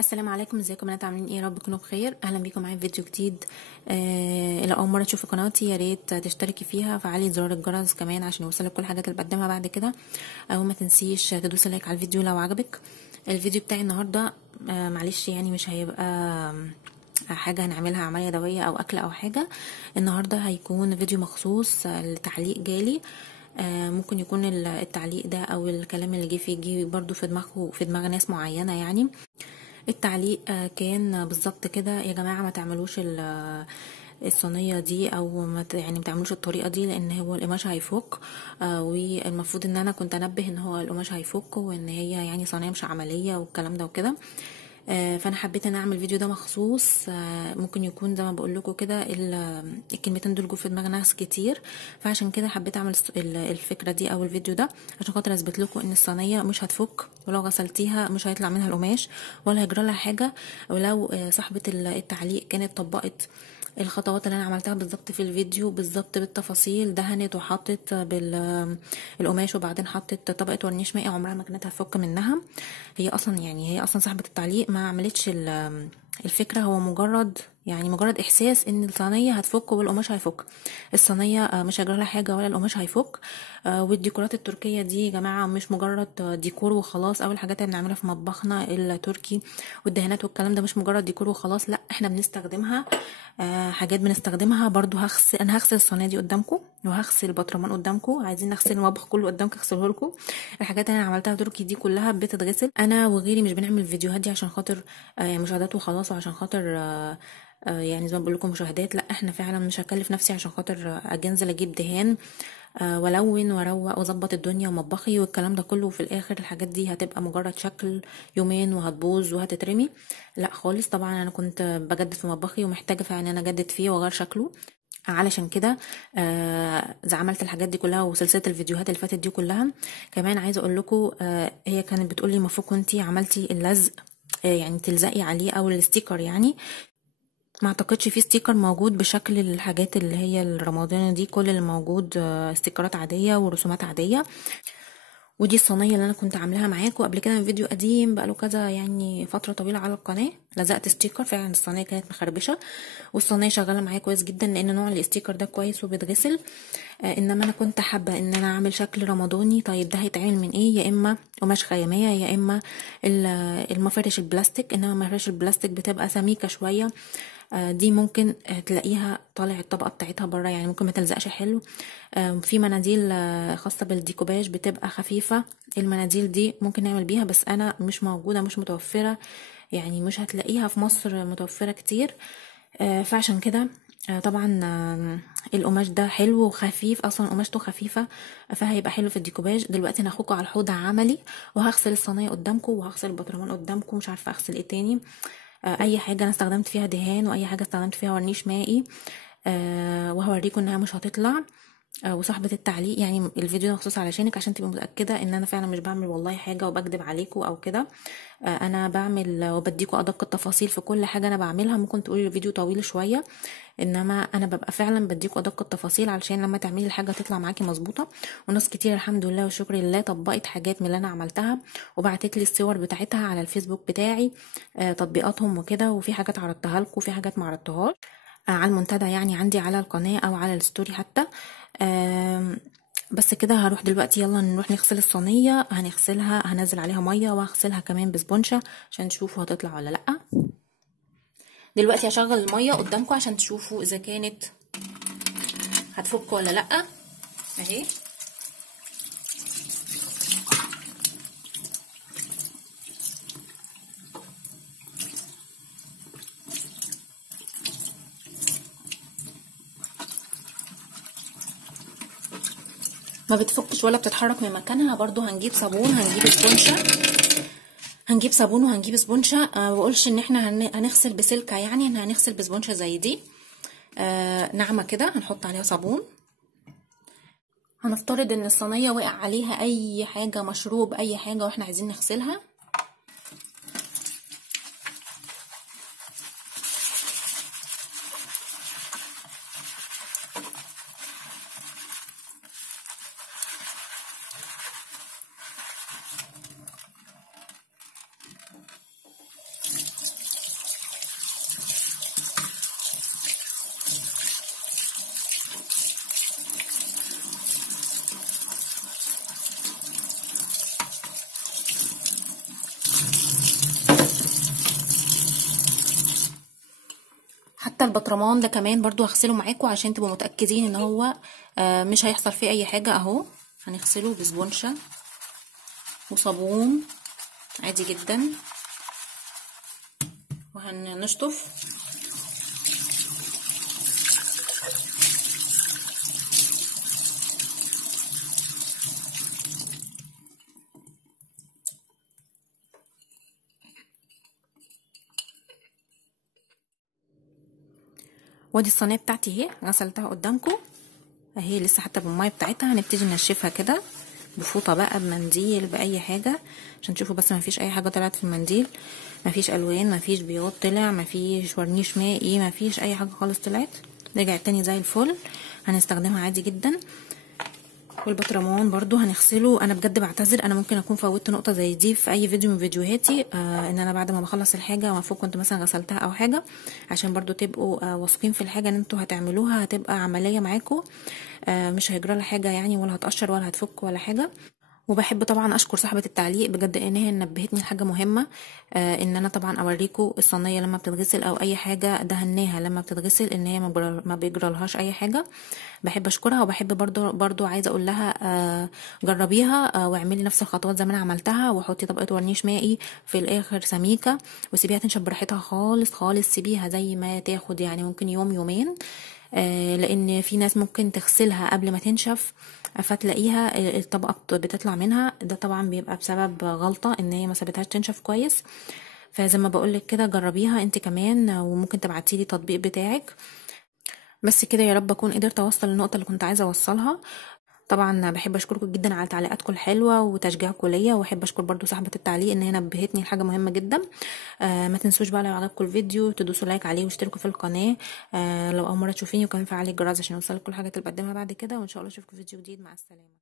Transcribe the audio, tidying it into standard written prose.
السلام عليكم، ازيكم بنات؟ عاملين ايه؟ رب تكونوا بخير. اهلا بيكم معايا في فيديو جديد. لو اول مره تشوفي قناتي يا ريت تشتركي فيها، فعلي زرار الجرس كمان عشان يوصلك كل الحاجات اللي بقدمها بعد كده. وما تنسيش تدوسي لايك على الفيديو لو عجبك. الفيديو بتاعي النهارده معلش يعني مش هيبقى حاجه هنعملها عمليه يدويه او اكل او حاجه. النهارده هيكون فيديو مخصوص لتعليق جالي. ممكن يكون التعليق ده او الكلام اللي جه فيه جه برضو في دماغ ناس معينه يعني. التعليق كان بالظبط كده: يا جماعه ما تعملوش الصينيه دي، او ما تعملوش الطريقه دي، لان هو القماش هيفك. والمفروض ان انا كنت انبه ان هو القماش هيفك، وان هي يعني صينيه مش عمليه والكلام ده وكده. فانا حبيت ان اعمل فيديو ده مخصوص. ممكن يكون زي ما بقول لكم كده الكلمتين دول جو في دماغ ناس كتير، فعشان كده حبيت اعمل الفكره دي او الفيديو ده عشان خاطر اثبت لكم ان الصينيه مش هتفك، ولو غسلتيها مش هيطلع منها القماش ولا هيجرى لها حاجه. ولو صاحبه التعليق كانت طبقت الخطوات اللي انا عملتها بالظبط في الفيديو بالظبط بالتفاصيل، دهنت وحطت بالقماش وبعدين حطت طبقه ورنيش مائي، عمرها ما كانت هتفك منها. هي اصلا صاحبه التعليق ما عملتش الفكره، هو مجرد احساس ان الصينيه هتفك والقماش هيفك. الصينيه مش هيجرى لها حاجه ولا القماش هيفك. والديكورات التركيه دي يا جماعه مش مجرد ديكور وخلاص، او الحاجات اللي بنعملها في مطبخنا التركي والدهانات والكلام ده مش مجرد ديكور وخلاص، لا احنا بنستخدمها. حاجات بنستخدمها برضو. انا هغسل الصينيه دي قدامكم، وهغسل البطرمان قدامكم. عايزين نغسل المطبخ كله قدامكم اغسله لكم. الحاجات اللي انا عملتها تركي دي كلها بتتغسل. انا وغيري مش بنعمل الفيديوهات دي عشان خاطر مشاهدات وخلاص، وعشان خاطر يعني زي ما بقول لكم مشاهدات. لا احنا فعلا مش هكلف نفسي عشان خاطر انزل اجيب دهان ولون واروق واظبط الدنيا ومطبخي والكلام ده كله، وفي الاخر الحاجات دي هتبقى مجرد شكل يومين وهتبوظ وهتترمي. لا خالص، طبعا انا كنت بجدد في مطبخي ومحتاجه فعلا ان انا اجدد فيه واغير شكله. علشان كده عملت الحاجات دي كلها وسلسله الفيديوهات اللي فاتت دي كلها. كمان عايزه اقول لكم هي كانت بتقول لي المفروض كنتي عملتي اللزق، يعني تلزقي عليه او الستيكر يعني. ما اعتقدش في ستيكر موجود بشكل الحاجات اللي هي الرمضان دي، كل اللي موجود ستيكرات عاديه ورسومات عاديه. ودي الصينيه اللي انا كنت عاملاها معاكم قبل كده من فيديو قديم بقاله كذا يعني فتره طويله على القناه. لزقت ستيكر فعلا، الصينيه كانت مخربشه والصينيه شغاله معايا كويس جدا لان نوع الاستيكر ده كويس وبيتغسل. انما انا كنت حابه ان انا اعمل شكل رمضاني. طيب ده هيتعمل من ايه؟ يا اما قماش خياميه، يا اما المفرش البلاستيك. انما مفرش البلاستيك بتبقى سميكه شويه، دي ممكن تلاقيها طالع الطبقه بتاعتها بره، يعني ممكن ما تلزقش حلو. في مناديل خاصه بالديكوباج بتبقى خفيفه، المناديل دي ممكن نعمل بيها، بس انا مش موجوده مش متوفره، يعني مش هتلاقيها في مصر متوفره كتير. فعشان كده طبعا القماش ده حلو وخفيف، اصلا قماشته خفيفه فهيبقى حلو في الديكوباج. دلوقتي انا هاخدكم على الحوض عملي وهغسل الصينيه قدامكم وهغسل البطرمان قدامكم، مش عارفه اغسل ايه تاني. اي حاجه انا استخدمت فيها دهان واي حاجه استخدمت فيها ورنيش مائي، وهوريكم انها مش هتطلع. وصاحبه التعليق يعني الفيديو ده مخصوص علشانك عشان تبقي متاكده ان انا فعلا مش بعمل والله حاجه وبكذب عليكم او كده. انا بعمل وبديكوا ادق التفاصيل في كل حاجه انا بعملها. ممكن تقولي الفيديو طويل شويه، انما انا ببقى فعلا بديكوا ادق التفاصيل علشان لما تعملي الحاجه تطلع معاكي مظبوطه. وناس كتير الحمد لله والشكر لله طبقت حاجات من اللي انا عملتها وبعتت لي الصور بتاعتها على الفيسبوك بتاعي، تطبيقاتهم وكده. وفي حاجات عرضتها لكم وفي حاجات ما عرضتهاش على المنتدى، يعني عندي على القناه او على الستوري حتى. بس كده هروح دلوقتي، يلا نروح نغسل الصينيه. هنغسلها، هنزل عليها ميه وهغسلها كمان بسبونشه عشان تشوفوا هتطلع ولا لا. دلوقتي هشغل الميه قدامكم عشان تشوفوا اذا كانت هتفك ولا لا. اهي ما بتفكش ولا بتتحرك من مكانها. برضو هنجيب صابون، هنجيب سبونشه، هنجيب صابون وهنجيب سبونشه. ما بقولش ان احنا هنغسل بسلكه، يعني ان هنغسل بسبونشه زي دي ناعمه كده. هنحط عليها صابون. هنفترض ان الصينيه وقع عليها اي حاجه، مشروب، اي حاجه، واحنا عايزين نغسلها. حتى البطرمان ده كمان برضو هغسله معاكم عشان تبقوا متأكدين ان هو مش هيحصل فيه اي حاجة. اهو هنغسله بسبونشة وصابون عادي جدا وهنشطف. وادي الصينيه بتاعتي اهي غسلتها قدامكم اهي، لسه حتى بالميه بتاعتها. هنبتدي ننشفها كده بفوطه بقى، بمنديل، باي حاجه عشان تشوفوا بس ما فيش اي حاجه طلعت في المنديل، ما فيش الوان، ما فيش بياض طلع، ما فيش ورنيش مائي، ما فيش اي حاجه خالص طلعت، رجعت تاني زي الفل. هنستخدمها عادي جدا. والبطرمان برضو هنغسله. انا بجد بعتذر، انا ممكن اكون فوتت نقطه زي دي في اي فيديو من فيديوهاتي، ان انا بعد ما بخلص الحاجه المفروض كنت مثلا غسلتها او حاجه، عشان برضو تبقوا واثقين في الحاجه ان انتوا هتعملوها، هتبقى عمليه معاكم، مش هيجرى لها حاجه يعني، ولا هتقشر ولا هتفك ولا حاجه. وبحب طبعا اشكر صاحبه التعليق بجد ان هي نبهتني لحاجه مهمه، ان انا طبعا اوريكم الصينيه لما بتتغسل او اي حاجه دهناها لما بتتغسل ان هي ما بيجرالهاش اي حاجه. بحب اشكرها، وبحب برضو عايزه اقول لها جربيها واعملي نفس الخطوات زي ما انا عملتها، وحطي طبقه ورنيش مائي في الاخر سميكه، وسيبيها تنشف براحتها خالص خالص. سيبيها زي ما تاخد يعني، ممكن يوم يومين، لان في ناس ممكن تغسلها قبل ما تنشف فتلاقيها الطبقه بتطلع منها، ده طبعا بيبقى بسبب غلطه ان هي ما سابتهاش تنشف كويس. فزي ما بقولك كده جربيها انت كمان، وممكن تبعتيلي التطبيق بتاعك. بس كده يا رب اكون قدرت اوصل النقطه اللي كنت عايزه اوصلها. طبعا بحب اشكركم جدا على تعليقاتكم الحلوه وتشجيعكم ليا، واحب اشكر برضو صاحبه التعليق ان هي نبهتني لحاجه مهمه جدا. ما تنسوش بقى لو عجبكم الفيديو تدوسوا لايك عليه واشتركوا في القناه، لو اول مره تشوفيني، وكمان فعلي الجرس عشان يوصلك كل حاجه اللي بقدمها بعد كده. وان شاء الله اشوفكم في فيديو جديد. مع السلامه.